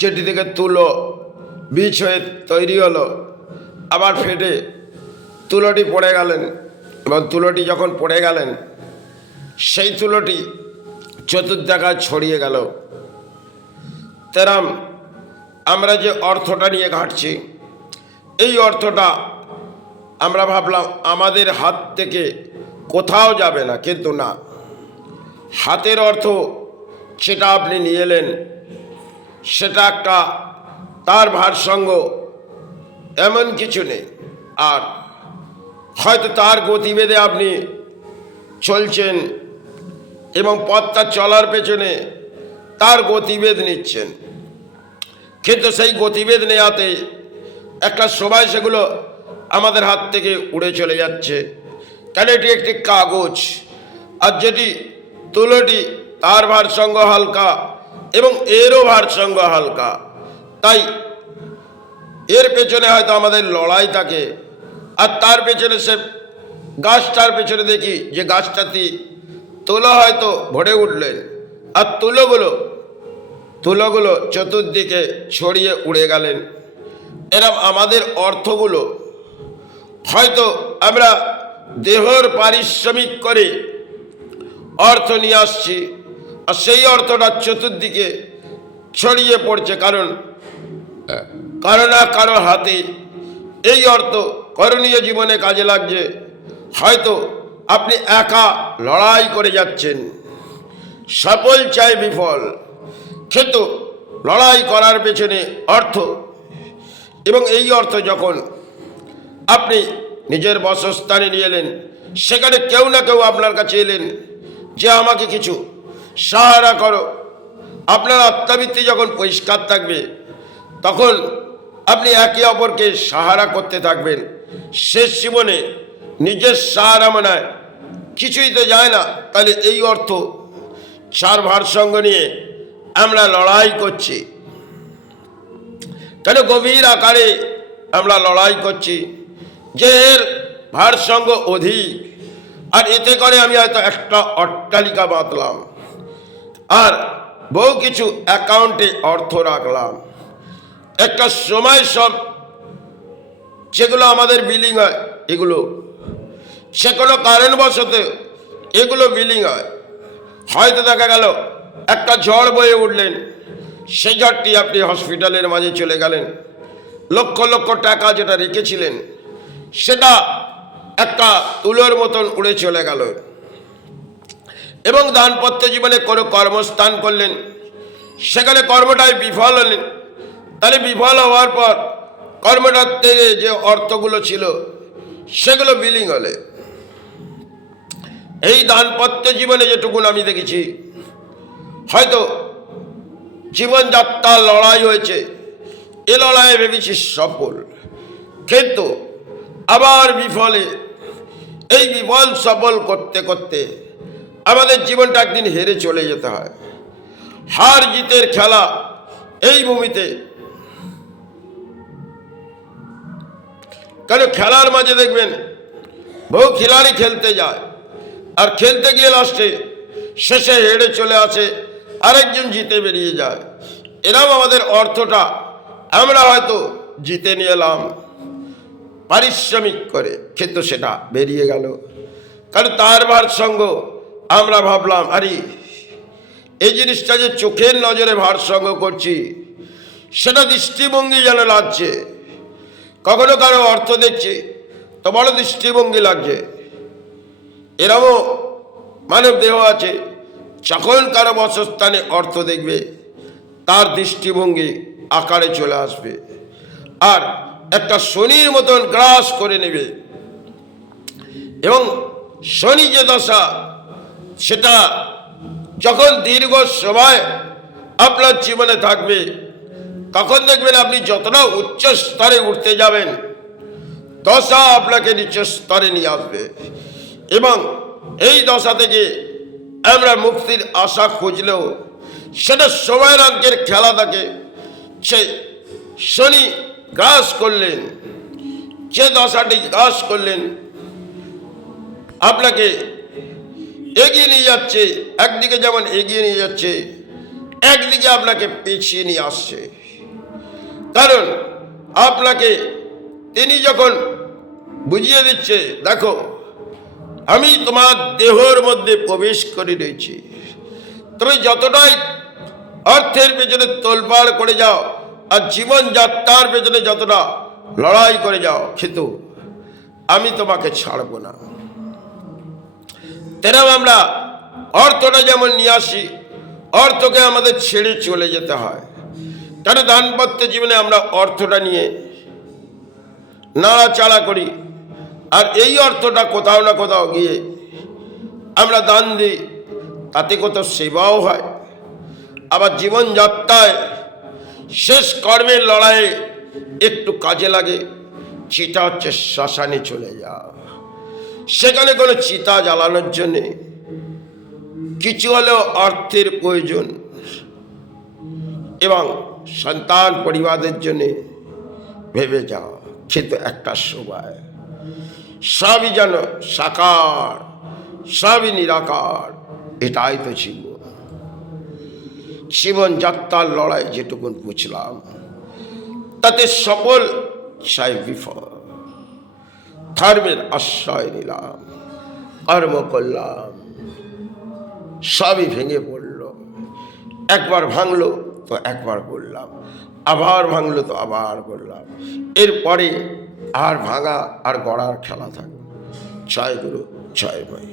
যেটি থেকে তুলো বীজ হয়ে তৈরি হলো, আবার ফেটে তুলোটি পড়ে গেলেন, এবং তুলোটি যখন পড়ে গেলেন সেই তুলোটি চতুর্দিকে ছড়িয়ে গেল। তেরাম আমরা যে অর্থটা নিয়ে ঘাটছি, এই অর্থটা আমরা ভাবলাম আমাদের হাত থেকে কোথাও যাবে না, কিন্তু না, হাতের অর্থ সেটা আপনি নিয়ে এলেন, সেটা একটা তার ভারসঙ্গ এমন কিছু নেই। আর হয়তো তার গতিবেদে আপনি চলছেন এবং পথটা চলার পেছনে তার গতিবেদ নিচ্ছেন, কিন্তু সেই গতিবেদ নেওয়াতে একটা সময় সেগুলো আমাদের হাত থেকে উড়ে চলে যাচ্ছে। কেন এটি একটি কাগজ, আর যেটি তুলোটি তার ভারসঙ্গ হালকা এবং এরও ভারসঙ্গ হালকা, তাই এর পেছনে হয়তো আমাদের লড়াই থাকে। আর তার পেছনে সে গাছটার পেছনে দেখি যে গাছটাতে তুলো হয়তো ভরে উঠলেন, আর তুলোগুলো চতুর্দিকে ছড়িয়ে উড়ে গেলেন। এরকম আমাদের অর্থগুলো হয়তো আমরা দেহর পারিশ্রমিক করে অর্থ নিয়ে আসছি, আর সেই অর্থটা চতুর্দিকে ছড়িয়ে পড়ছে, কারণ কারো না কারো হাতে এই অর্থ করণীয় জীবনে কাজে লাগছে। হয়তো আপনি একা লড়াই করে যাচ্ছেন, সফল চাই বিফল, কিন্তু লড়াই করার পেছনে অর্থ, এবং এই অর্থ যখন আপনি নিজের বাসস্থানে নিয়ে এলেন, সেখানে কেউ না কেউ আপনার কাছে এলেন যে আমাকে কিছু সাহারা করো। আপনার আত্মাবৃত্তি যখন পরিষ্কার থাকবে, তখন আপনি একে অপরকে সাহারা করতে থাকবেন। শেষ জীবনে নিজের সাহারা মনে হয় কিছুই তো যায় না, তাহলে এই অর্থ চার ভারসঙ্গ নিয়ে আমরা লড়াই করছি। কেন গভীর আকারে আমরা লড়াই করছি যে এর ভারসঙ্গ অধিক, আর এতে করে আমি হয়তো একটা অট্টালিকা বাঁধলাম, আর বহু কিছু অ্যাকাউন্টে অর্থ রাখলাম। একটা সময় সব যেগুলো আমাদের বিলিং হয়, এগুলো সে কোনো কারণবশত এগুলো বিলিং হয়। হয়তো দেখা গেল একটা ঝড় বয়ে উঠলেন, সেই ঝড়টি আপনি হসপিটালের মাঝে চলে গেলেন, লক্ষ লক্ষ টাকা যেটা রেখেছিলেন সেটা একটা তুলোর মতন উড়ে চলে গেল। এবং দাম্পত্য জীবনে কোনো কর্মস্থান করলেন, সেখানে কর্মটাই বিফল হলেন, তাহলে বিফল হওয়ার পর কর্মটার থেকে যে অর্থগুলো ছিল সেগুলো বিলিং হলে। এই দাম্পত্য জীবনে যেটুকুন আমি দেখেছি, হয়তো জীবনযাত্রার লড়াই হয়েছে, এ লড়াইয়ে ভেবেছি সফল, কিন্তু আবার বিফলে। এই বিফল সফল করতে করতে আমাদের জীবনটা একদিন হেরে চলে যেতে হয়। হার জিতের খেলা এই ভূমিতে, কেন খেলার মাঝে দেখবেন বহু খেলাড়ি খেলতে যায়, আর খেলতে গিয়ে লাস্টে শেষে হেরে চলে আসে, আরেকজন জিতে বেরিয়ে যায়। এরকম আমাদের অর্থটা আমরা হয়তো জিতে নিয়ে এলাম পারিশ্রমিক করে, কিন্তু সেটা বেরিয়ে গেল, কারণ তার ভারসঙ্গ আমরা ভাবলাম আরে এই জিনিসটা যে চোখের নজরে ভারসঙ্গ করছি, সেটা দৃষ্টিভঙ্গি যেন লাগছে। কখনো কারো অর্থ দেখছি তো বড় দৃষ্টিভঙ্গি লাগছে। এরকমও মানব দেহ আছে, যখন কারো বাসস্থানে অর্থ দেখবে তার দৃষ্টিভঙ্গি আকারে চলে আসবে, আর একটা শনির মতন গ্রাস করে নেবে। এবং শনি যে দশা, সেটা যখন দীর্ঘ সময় আপনার জীবনে থাকবে, তখন দেখবেন আপনি যতটা উচ্চ স্তরে উঠতে যাবেন, দশা আপনাকে নিচু স্তরে নিয়ে আসবে। এবং এই দশা থেকে আমরা মুক্তির আশা খুঁজলেও সেটা সময়ের অঙ্কের খেলা থাকে। সে শনি গ্রাস করলেন, যে দশাটি গ্রাস করলেন আপনাকে এগিয়ে নিয়ে যাচ্ছে, একদিকে যেমন এগিয়ে নিয়ে যাচ্ছে, একদিকে আপনাকে পেছিয়ে নিয়ে আসছে। কারণ আপনাকে তিনি যখন বুঝিয়ে দিচ্ছে, দেখো আমি তোমার দেহের মধ্যে প্রবেশ করে রয়েছি, তুমি যতটাই অর্থের পেছনে তোলপাড় করে যাও আর জীবনযাত্রার পেছনে যতটা লড়াই করে যাও, কিন্তু আমি তোমাকে ছাড়ব না। তেরম আমরা অর্থটা যেমন নিয়ে আসি, অর্থকে আমাদের ছেড়ে চলে যেতে হয়। কেন দানপত্য জীবনে আমরা অর্থটা নিয়ে নাড়াচাড়া করি, আর এই অর্থটা কোথাও না কোথাও গিয়ে আমরা দান দিই, তাতে কত সেবাও হয়। আবার জীবনযাত্রায় শেষ কর্মের লড়াইয়ে একটু কাজে লাগে। চিতা হচ্ছে শ্মশানে চলে যাওয়া, সেখানে কোনো চিতা জ্বালানোর জন্যে কিছু হলেও অর্থের প্রয়োজন, এবং সন্তান পরিবারের জন্যে ভেবে যাওয়া। কিন্তু একটা সময় সবই যেন সাকার, সবই নিরাকার, এটাই তো জীবন। জীবনযাত্রার লড়াই যেটুকুন বুঝলাম, তাতে সফল চাই বিফল। ধর্মের আশ্রয় নিলাম, কর্ম করলাম, সবই ভেঙে পড়ল। একবার ভাঙলো তো একবার করলাম, আবার ভাঙলো তো আবার করলাম। এরপরে আর ভাঙা আর গড়ার খেলা থাকে। জয় গুরু, জয় মাই।